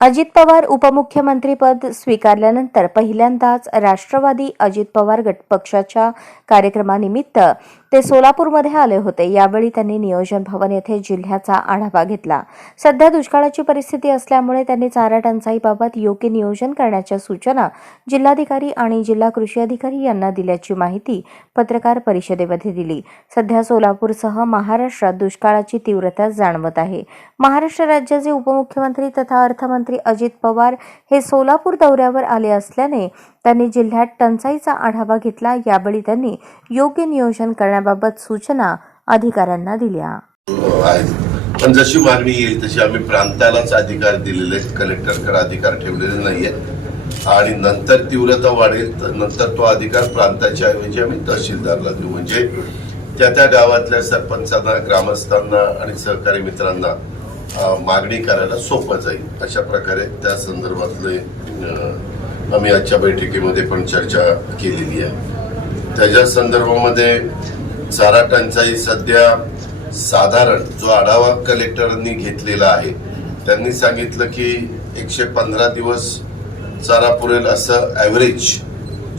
अजित पवार उपमुख्यमंत्रीपद स्वीकारल्यानंतर पहिल्यांदाच राष्ट्रवादी अजित पवार गट पक्षाच्या कार्यक्रमानिमित्त ते सोलापूरमध्ये आले होते। यावेळी त्यांनी नियोजन भवन येथे जिल्ह्याचा आढावा घेतला। सध्या दुष्काळाची परिस्थिती असल्यामुळे त्यांनी चारा टंचाईबाबत योग्य नियोजन करण्याच्या सूचना जिल्हाधिकारी आणि जिल्हा कृषी अधिकारी यांना दिल्याची माहिती पत्रकार परिषदेमध्ये दिली। सध्या सोलापूरसह महाराष्ट्रात दुष्काळाची तीव्रता जाणवत आहे। महाराष्ट्र राज्याचे उपमुख्यमंत्री तथा अर्थमंत्री अजित पवार हे सोलापूर दौऱ्यावर आले असल्याने त्यांनी जिल्ह्यात टंचाईचा आढावा घेतला। यावेळी त्यांनी योग्य नियोजन करण्याबाबत सूचना अधिकाऱ्यांना दिल्या। पण जशी मागणी येईल तशी आम्ही प्रांतालाच अधिकार दिलेले, कलेक्टरकडे अधिकार ठेवलेले नाहीये आणि नंतर तीव्रता वाढेल तर नंतर तो अधिकार प्रांताच्या ऐवजी आम्ही तहसीलदारला देऊ, म्हणजे त्या गावातल्या सरपंचांना, ग्रामस्थांना आणि सहकारी मित्रांना मागणी करायला सोपं जाईल। अशा प्रकारे त्या संदर्भातले आम्ही आजच्या बैठकीमध्ये पण चर्चा केलेली आहे। त्याच्या संदर्भामध्ये चारा टंचाई सध्या साधारण जो आढावा कलेक्टरांनी घेतलेला आहे त्यांनी सांगितलं की 115 दिवस चारा पुरेल असं ॲव्हरेज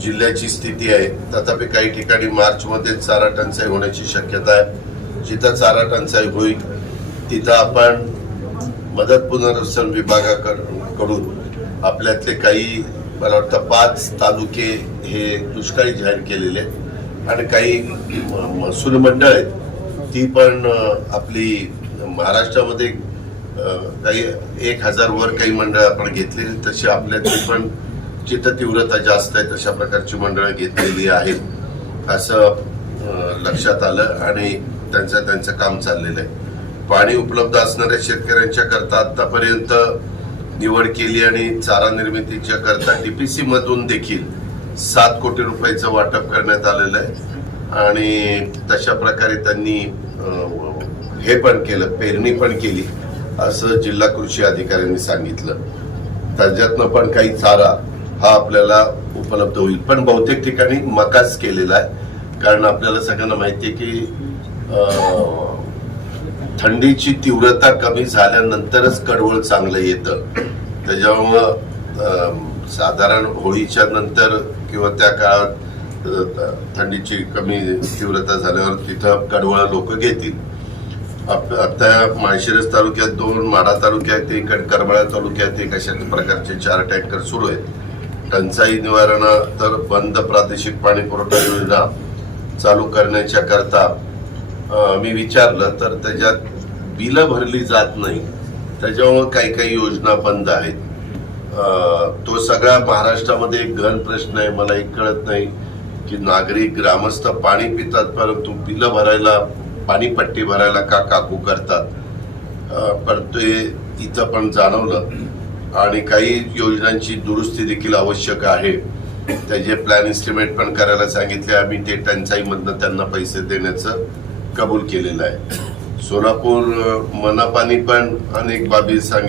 जिल्ह्याची स्थिती आहे। तथापि काही ठिकाणी मार्चमध्ये चारा टंचाई होण्याची शक्यता आहे। जिथं चारा टंचाई होईल तिथं आपण मदत पुनर्वसन विभागाकडून आपल्यातले काही, मला वाटतं 5 तालुके हे दुष्काळी जाहीर केलेले आहेत आणि काही महसूल मंडळ आहेत ती पण आपली महाराष्ट्रामध्ये काही 1000 वर काही मंडळ आपण घेतलेली, तशी आपल्यातली पण जिथं तीव्रता जास्त आहे तशा प्रकारची मंडळं घेतलेली आहेत असं लक्षात आलं आणि त्यांचं काम चाललेलं आहे। पाणी उपलब्ध असणाऱ्या शेतकऱ्यांच्या करता आतापर्यंत निवड केली आणि चारा निर्मितीच्या करता टीपीसी मधून देखील 7 कोटी रुपयाचं वाटप करण्यात आलेलं आहे आणि तशा प्रकारे त्यांनी हे पण केलं, पेरणी पण केली असं जिल्हा कृषी अधिकाऱ्यांनी सांगितलं। त्याच्यातनं पण काही चारा हा आपल्याला उपलब्ध होईल, पण बहुतेक ठिकाणी मकाच केलेला आहे, कारण आपल्याला सगळ्यांना माहिती आहे की थंडीची तीव्रता कमी झाल्यानंतरच कडवळ चांगलं येतं। त्याच्यामुळं साधारण होळीच्या नंतर किंवा त्या काळात थंडीची कमी तीव्रता झाल्यावर तिथं कडवळ लोक घेतील। आता माळशिरस तालुक्यात 2, माढा तालुक्यात 1 आणि करमाळा तालुक्यात 1 अशा प्रकारचे 4 टँकर सुरू आहेत। टंचाई निवारण तर बंद प्रादेशिक पाणी पुरवठा योजना चालू करण्याच्या करता मी विचारलं तर त्याच्यात बिलं भरली जात नाही, त्याच्यामुळे काही योजना बंद आहेत। तो सगळा महाराष्ट्रामध्ये एक गहन प्रश्न आहे। मला एक कळत नाही की नागरिक, ग्रामस्थ पाणी पितात परंतु बिलं भरायला, पाणीपट्टी भरायला का काकू करतात, पण ते इथं पण जाणवलं आणि काही योजनांची दुरुस्ती देखील आवश्यक आहे। त्याचे प्लॅन इस्टिमेट पण करायला सांगितले आम्ही, ते टंचाईमधनं त्यांना पैसे देण्याचं कबूल केलेलं आहे। सोलापूर मनापानी पण अनेक बाबी सांगितल्या।